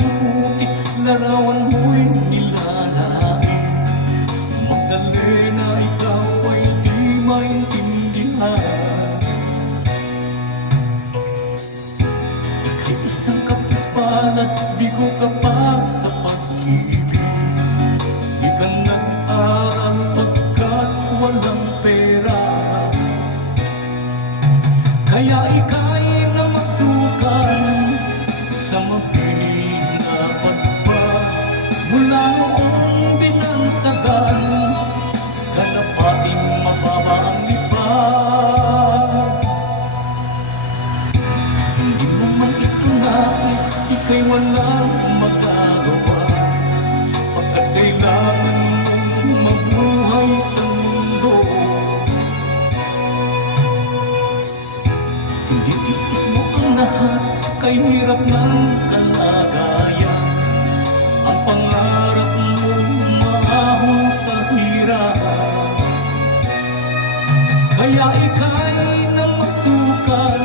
isang putik, larawan mo'y nilalain. Magdalena, ikaw ay di maintindihan. Ika'y isang kapis-palad, bigo ka pa sa pag-ibig. Di ka nag-aral pagkat walang pera, kaya ika'y namasukan sa mabiling na pagpa. Mula noong binansagan, kanapating mababa ang lipa. Hindi mo man ito nais, ika'y walang magagawa, pagkat kailangan mong mabuhay sa mundo. Hindi iis mo ang lahat, kay hirap ng kalagayan. Ang pangarap mo maahon sa hirap, kaya ika'y namasukan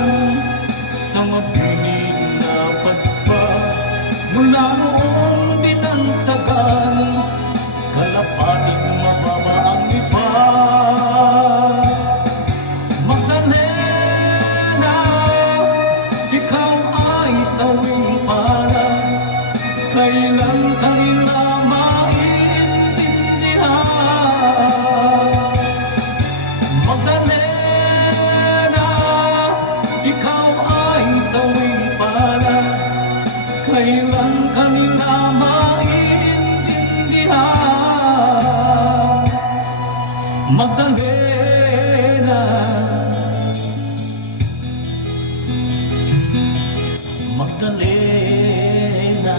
sa mabiling na pagpa. Mula noong binansagan, kalapating mababa ang iba. Magdalena, ikaw ay sawing para, kailan ka nila maintindihan? Magdalena, ikaw ay sawing para, kailan ka nila maintindihan? Magdalena, Magdalena.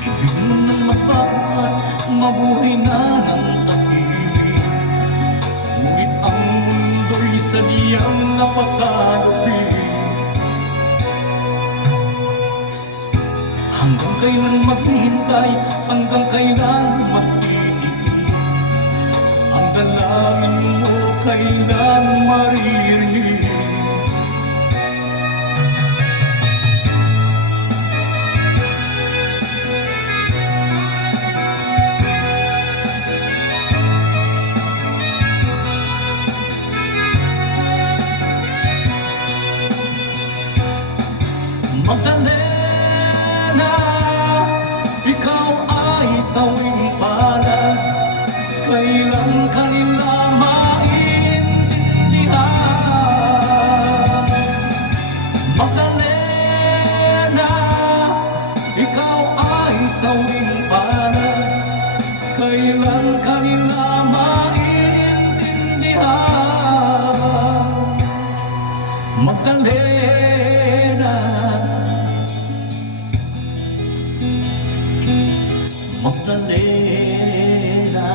Ibig mo nang mababat, mabuhay na ng tahimik, ngunit ang mundo'y sadyang napakalupit. Hanggang kailan maghihintay, hanggang kailan mag-iis? Ang dalangin mo kailan maririnig? Magdalena, ikaw ay sawing palad, kailan ka nila maintindihan? Magdalena, ikaw ay sawing palad, kailan ka nila maintindihan? Magdalena, Magdalena.